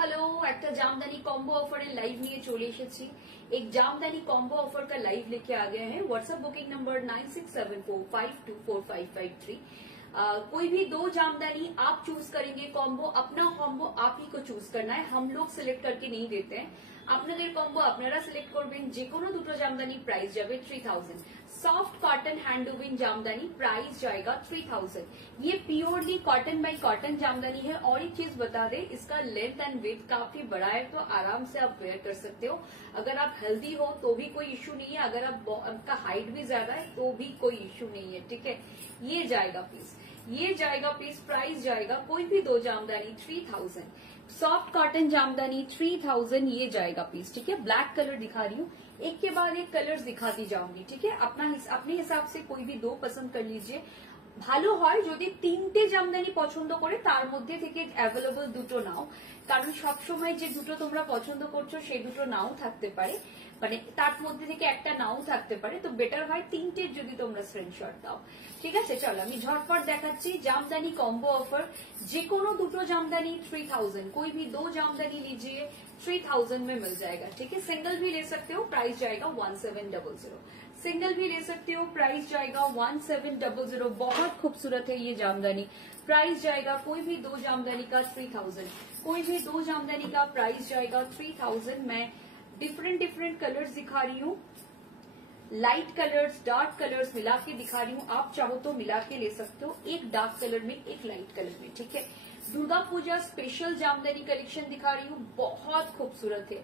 Hello একটা Jamdani combo offer live নিয়ে চলে এসেছি। एक जामदानी कॉम्बो ऑफर का लाइव लेके आ गए हैं। WhatsApp booking number 9674524553। कोई भी दो जामदानी आप चूज करेंगे, कॉम्बो अपना कॉम्बो आप ही को चूज करना है, हम लोग सिलेक्ट करके नहीं देते हैं। আপনাদের কম্বো আপনারা সিলেক্ট করবেন। যে কোনো দুটো জামদানি প্রাইস যাবে 3000। Soft cotton hand woven jamdani price जाएगा 3000। ये purely cotton by cotton jamdani है। और एक चीज बता दें, इसका लेंथ एंड विड्थ काफी बड़ा है, तो आराम से आप वेयर कर सकते हो। अगर आप हेल्दी हो तो भी कोई इश्यू नहीं है, अगर आपका हाइट भी ज्यादा है तो भी कोई इश्यू नहीं है। ठीक है, ये जाएगा पीस, ये जाएगा पीस, प्राइस जाएगा कोई भी दो जामदानी 3000। सॉफ्ट कॉटन जामदानी 3000 ये जाएगा पीस। ठीक है, ब्लैक कलर दिखा रही हूँ, एक के बाद एक कलर्स दिखाती जाऊंगी। ठीक है, अपने हिसाब से कोई भी दो पसंद कर लीजिए। ভালো হয় যদি তিনটে জামদানি পছন্দ করে তার মধ্যে থেকে অ্যাভেলেবল দুটো নাও, কারণ সবসময় যে দুটো তোমরা পছন্দ করছো সেই দুটো নাও থাকতে পারে, মানে তার মধ্যে থেকে একটা নাও থাকতে পারে। তো বেটার হয় তিনটের যদি তোমরা স্ক্রিনশট দাও। ঠিক আছে, চলো আমি ঝটপট দেখাচ্ছি। জামদানি कॉम्बो ऑफर, जे कोनो दुटो जामदानी 3000, कोई भी दो जामदानी लीजिए 3000 में मिल जाएगा। ठीक है, सिंगल भी ले सकते हो, प्राइस जाएगा 1700। सिंगल भी ले सकते हो, प्राइस जाएगा 1700। बहुत खूबसूरत है ये जामदानी, प्राइस जाएगा कोई भी दो जामदानी का 3000। कोई भी दो जामदानी का प्राइस जाएगा 3000। मैं डिफरेंट कलर्स दिखा रही हूँ, लाइट कलर्स डार्क कलर्स मिला के दिखा रही हूँ। आप चाहो तो मिला के ले सकते हो, एक डार्क कलर में एक लाइट कलर में। ठीक है, दुर्गा पूजा स्पेशल जामदानी कलेक्शन दिखा रही हूँ, बहुत खूबसूरत है।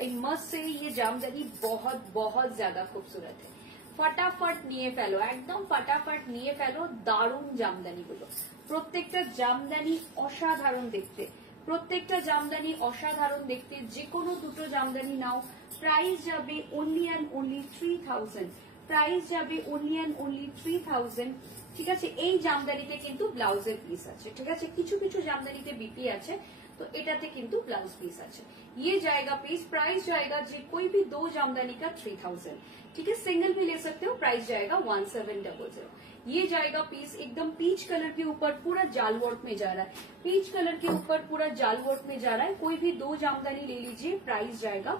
आई मस्ट से ये जामदानी बहुत बहुत ज्यादा खूबसूरत है। फटाफट নিয়ে ফেলো, একদম फटाफट নিয়ে ফেলো। দারুণ জামদানি গুলো, প্রত্যেকটা জামদানি অসাধারণ দেখতে, প্রত্যেকটা জামদানি অসাধারণ দেখতে। যে কোনো দুটো জামদানি নাও, প্রাইস যাবে অনলি অ্যান্ড অনলি 3000। প্রাইস যাবে অনলি অ্যান্ড অনলি 3000। ঠিক আছে, এই জামদানিতে কিন্তু ব্লাউজের পিস আছে। ঠিক আছে, কিছু কিছু জামদানিতে বিপি আছে, तो एटाते किंतु ब्लाउज पीस আছে। ये जाएगा पीस, प्राइस जाएगा जी कोई भी दो जामदानी का 3000। ठीक है, सिंगल भी ले सकते हो, प्राइस जाएगा 1700। ये जाएगा पीस, एकदम पीच कलर के ऊपर पूरा जाल वर्क में जा रहा है, पीच कलर के ऊपर पूरा जाल वर्क में जा रहा है। कोई भी दो जामदानी ले लीजिए, प्राइस जाएगा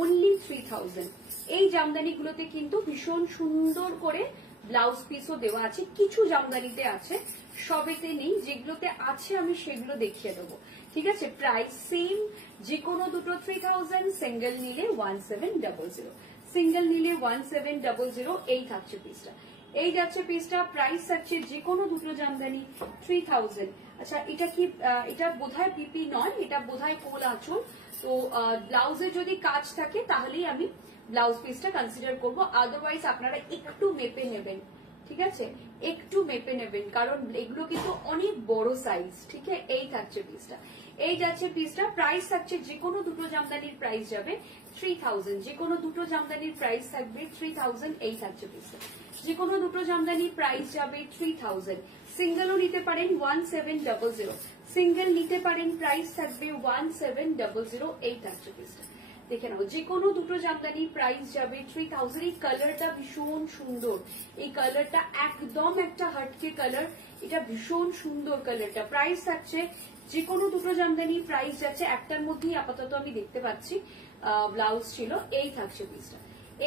ओनली 3000। এই জামদানিগুলোতে কিন্তু ভীষণ সুন্দর করে ব্লাউজ পিসও দেওয়া আছে। কিছু জামদানিতে আছে, সবেতে নেই। যেগুলোতে আছে আমি সেগুলো দেখিয়ে দেবো। ঠিক আছে, প্রাইস সেম, যে কোনো দুটো 3000, সিঙ্গেল নিলে 1700। সিঙ্গেল নিলে 1700। এই থাকছে পিসটা, এই যাচ্ছে পিসটা, প্রাইস থাকছে যে কোনো দুটো জামদানি 3000। আচ্ছা, এটা কি, এটা বোধহয় পিপি নয়, এটা বোধহয় কোল আঁচল। তো ব্লাউজে যদি কাজ থাকে তাহলেই আমি ব্লাউজ পিসটা কনসিডার করব, আদারওয়াইজ আপনারা একটু মেপে নেবেন। ঠিক আছে, একটু মেপে নেবেন, কারণ এগুলো কিন্তু অনেক বড় সাইজ। ঠিক আছে, এই থাকছে পিসটা, এই যাচ্ছে পিসটা। প্রাইস থাকছে যে কোনো দুটো জামদানির প্রাইস যাবে 3000। যে কোনো দুটো জামদানির প্রাইস থাকবে 3000। এই থাকছে পিসটা, যে কোনো দুটো জামদানির প্রাইস যাবে 3000। সিঙ্গেলও নিতে পারেন 1700, সিঙ্গেল নিতে পারেন, প্রাইস থাকবে 1700। এই থাকছে পিসটা, দেখে নাও। যে কোনো দুটো জামদানি প্রাইস যাবে 3000। এই কালারটা ভীষণ সুন্দর, এই কালারটা একদম একটা হটকে কালার, এটা ভীষণ সুন্দর কালারটা। প্রাইস থাকছে যে কোনো দুটো জামদানি প্রাইস যাচ্ছে, একটার মধ্যেই আপাতত আমি দেখতে পাচ্ছি ব্লাউজ ছিল। এই থাকছে পিসটা,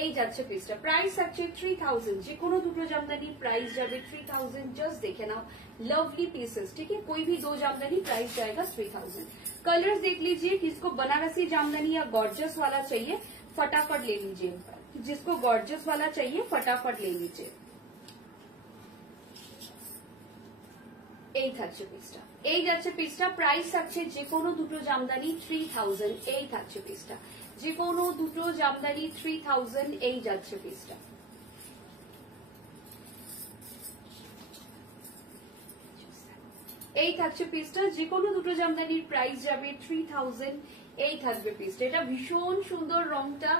এই যাচ্ছে পিসটা, প্রাইস থাকছে 3000। যে কোনো দুটো জামদানি প্রাইস যাবে 3000। जस्ट देखे नाउ, लवली पीसेस। ठीक है, कोई भी दो जामदानी प्राइस जाएगा 3000। कलर्स देख लीजिए, किसको बनारसी जामदानी या गॉर्जियस वाला चाहिए फटाफट ले लीजिए, जिसको गॉर्जियस वाला चाहिए फटाफट ले लीजिए। এই থাকছে পিসটা, এই যাচ্ছে পিসটা, প্রাইস থাকছে যে কোনো দুটো জামদানি 3000। এই থাকছে পিসটা, যে কোনো দুটো জামদানি 3000। এই যাচ্ছে পিসটা, এই থাকছে পিসটা, যে কোনো দুটো জামদানির প্রাইস যাবে 3000। এই থাকবে পিসটা, এটা ভীষণ সুন্দর রংটা।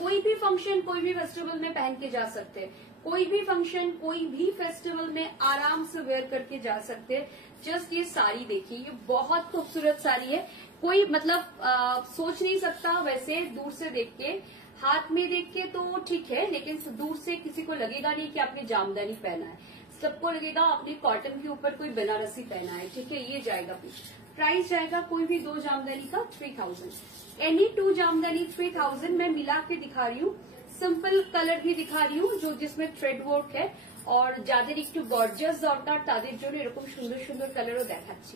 कोई भी फंक्शन कोई भी फेस्टिवल में पहन के जा सकते हैं, कोई भी फंक्शन कोई भी फेस्टिवल में आराम से वेयर करके जा सकते हैं। जस्ट ये साड़ी देखिए, ये बहुत खूबसूरत साड़ी है। कोई मतलब सोच नहीं सकता वैसे दूर से देख के, हाथ में देख के तो ठीक है, लेकिन दूर से किसी को लगेगा नहीं कि आपने जामदानी पहना है, सबको लगेगा आपने कॉटन के ऊपर कोई बनारसी पहना है। ठीक है, ये जाएगा पीस, प्राइस जाएगा कोई भी दो जामदानी का 3000, एनी टू जामदानी 3000। मैं मिला के दिखा रही हूँ, सिंपल कलर भी दिखा रही हूँ जो जिसमें थ्रेड वर्क है, और যাদের একটু গর্জিয়াস দরকার তাদের জন্য এরকম সুন্দর সুন্দর কালারও দেখাচ্ছি।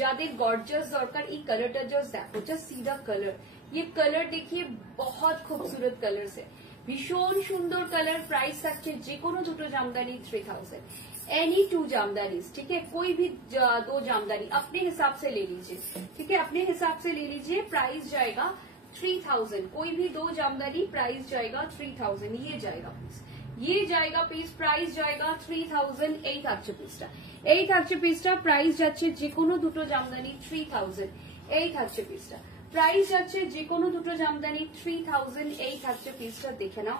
যাদের গর্জিয়াস দরকার এই কালারটা জাস্ট দেখো, জাস্ট সি দা कलर, ये कलर देखिए बहुत खूबसूरत कलर है, भीषण सुंदर कलर। प्राइस থাকছে যে কোনো দুটো জামদানি 3000, एनी टू जामदानी, ठीक है, कोई भी दो जामदानी अपने हिसाब से ले लीजिए, ठीक है, अपने हिसाब से ले लीजिए। प्राइस जाएगा 3000, कोई भी दो जामदानी प्राइस जाएगा 3000, ये जाएगा पीस, ये जाएगा पीस, प्राइस जाएगा 3000। এই থাকছে পিসটা, এই থাকছে পিসটা, প্রাইস যাচ্ছে যে কোনো দুটো জামদানি 3000। এই থাকছে পিসটা, প্রাইস যাচ্ছে যে কোনো দুটো জামদানি 3000। এই থাকছে পিসটা, দেখে নাও।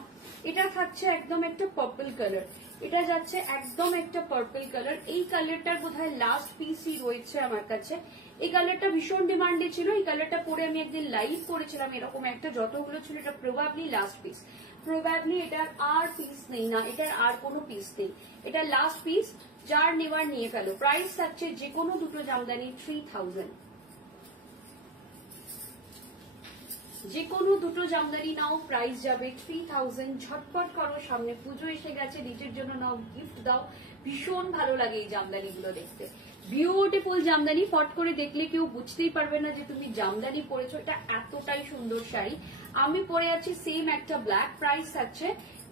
এটা থাকছে একদম একটা পার্পল কালার, এটা যাচ্ছে একদম একটা পার্পল কালার। এই কালারটার বোধহয় লাস্ট পিসই রয়েছে আমার কাছে। এই কালারটা ভীষণ ডিমান্ডে ছিল, এই কালারটা পরে আমি একদিন লাইভ করেছিলাম এরকম একটা, যতগুলো ছিল এটা প্রবাবলি লাস্ট পিস, প্রবাবলি এটার আর পিস নেই, না এটার আর কোনো পিস নেই, এটা লাস্ট পিস, যার নেওয়ার নিয়ে ফেলো। প্রাইস থাকছে যে কোনো দুটো জামদানি 3000, যে কোনো দুটো জামদানি নাও প্রাইস যাবে 3000। ঝটপট করো, সামনে পুজো এসে গেছে, নিজের জন্য নাও, গিফট দাও, ভীষণ ভালো লাগে এই জামদানিগুলো দেখতে, বিউটিফুল জামদানি। ফট করে দেখলে কেউ বুঝতেই পারবে না যে তুমি জামদানি পরেছো, এটা এতটাই সুন্দর শাড়ি। আমি পরে আছি সেম একটা ব্ল্যাক, প্রাইস থাকছে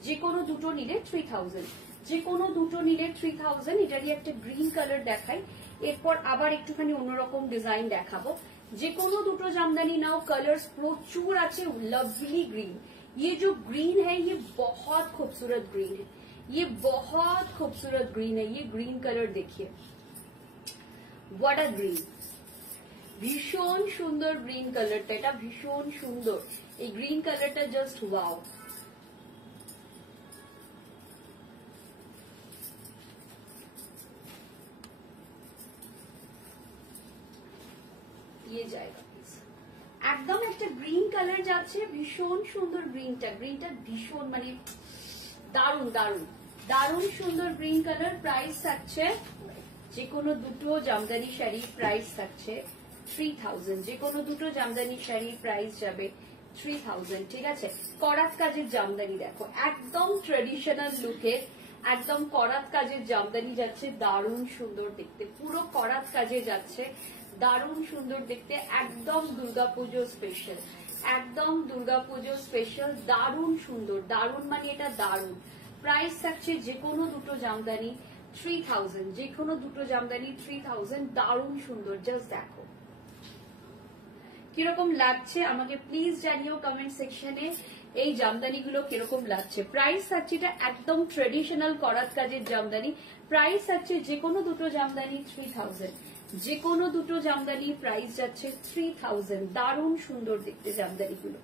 যে কোনো দুটো নিলে 3000, যে কোনো দুটো নিলে 3000। এটারই একটা গ্রিন কালার দেখাই, এরপর আবার একটুখানি অন্যরকম ডিজাইন দেখাবো। যে কোনো দুটো জামদানি नाउ, कलर्स प्रचुर আছে, लवली ग्रीन, ये जो ग्रीन है ये बहुत खूबसूरत ग्रीन है, ये बहुत खूबसूरत ग्रीन है। ये ग्रीन कलर देखिए, व्हाट अ ग्रीन, ভীষণ সুন্দর গ্রিন কালারটা, এটা ভীষণ সুন্দর, এই গ্রিন কালারটা জাস্ট ওয়াও। ये जाएगा একদম একটা গ্রিন কালার যাচ্ছে, ভীষণ সুন্দর গ্রিনটা, গ্রিনটা ভীষণ মানে দারুণ দারুণ দারুণ সুন্দর গ্রিন কালার। প্রাইস থাকছে যে কোনো দুটো জামদানি শাড়ি প্রাইস থাকছে 3000, যে কোনো দুটো জামদানি শাড়ি প্রাইস যাবে 3000, ঠিক আছে। করাত কাজের জামদানি দেখো, একদম ট্রেডিশনাল লুকে, একদম করাত কাজের জামদানি যাচ্ছে, দারুণ সুন্দর দেখতে, পুরো করাত কাজে যাচ্ছে, দারুণ সুন্দর দেখতে, একদম দুর্গাপুজো স্পেশাল, একদম দুর্গাপুজো স্পেশাল, দারুণ সুন্দর, দারুণ মানে এটা দারুণ। প্রাইস থাকছে যে কোনো দুটো জামদানি 3000, যে কোনো দুটো জামদানি 3000, দারুণ সুন্দর, জাস্ট দেখো কিরকম লাগছে আমাকে প্লিজ জানিও কমেন্ট সেকশনে, এই জামদানিগুলো কিরকম লাগছে। প্রাইস থাকছে, এটা একদম ট্রেডিশনাল করাত কাজের জামদানি, প্রাইস থাকছে যে কোনো দুটো জামদানি 3000, যে কোনো দুটো জামদানি প্রাইস যাচ্ছে 3000, দারুণ সুন্দর দেখতে জামদানিগুলো।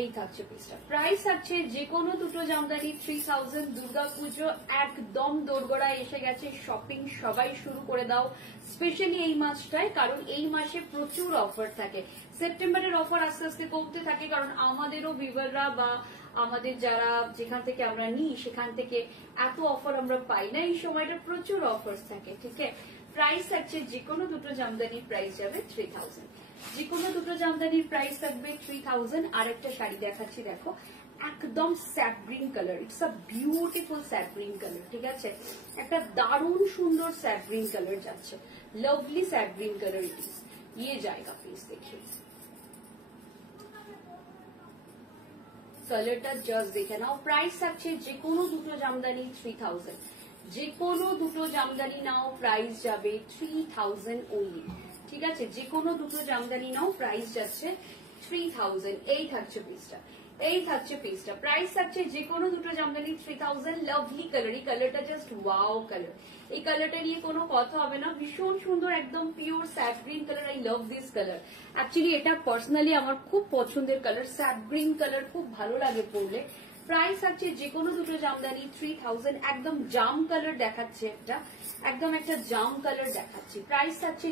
এই থাকছে পিসটা, প্রাইস থাকছে যে কোনো দুটো জামদানি 3000। দুর্গাপুজো একদম দোরগোড়ায় এসে গেছে, শপিং সবাই শুরু করে দাও, স্পেশালি এই মাসটায়, কারণ এই মাসে প্রচুর অফার থাকে। সেপ্টেম্বরের অফার আস্তে আস্তে কমতে থাকে, কারণ আমাদেরও ভিউয়াররা বা আমাদের যারা যেখান থেকে আমরা নিই সেখান থেকে এত অফার আমরা পাই না, এই সময়টা প্রচুর অফার্স থাকে, ঠিক আছে। প্রাইস থাকছে যে কোনো দুটো জামদানির প্রাইস যাবে 3000, যে কোনো দুটো জামদানির প্রাইস থাকবে 3000। আর একটা শাড়ি দেখাচ্ছি দেখো, একদম sap green colour, it's a beautiful sap green colour, ঠিক আছে, একটা দারুণ সুন্দর স্যাপ গ্রিন কালার যাচ্ছে, lovely sap green colour it is. ये जाएगा प्लीज देखिए, কালারটা জাস্ট দেখে নাও। প্রাইস থাকছে যে কোনো দুটো জামদানি 3000, যে কোনো দুটো জামদানি নাও প্রাইস যাবে 3000 ওনলি, ঠিক আছে, যে কোনো দুটো জামদানি নাও প্রাইস যাচ্ছে 3000। এই থাকছে পিসটা, এই থাকছে পিসটা, প্রাইস থাকছে যে কোনো দুটো জামদানি 3000। লাভলি কালার, এই কালারটা জাস্ট ওয়াও কালার, এই কালারটা নিয়ে কোনো কথা হবে না, ভীষণ সুন্দর, একদম pure sap green colour. I love this colour, actually এটা পার্সোনালি আমার খুব পছন্দের কালার, স্যাপ গ্রিন কালার খুব ভালো লাগে পরলে। প্রাইস থাকছে যে কোনো দুটো জামদানি 3000। একদম জাম কালার দেখাচ্ছে, একটা একদম একটা জাম কালার দেখাচ্ছি, প্রাইস থাকছে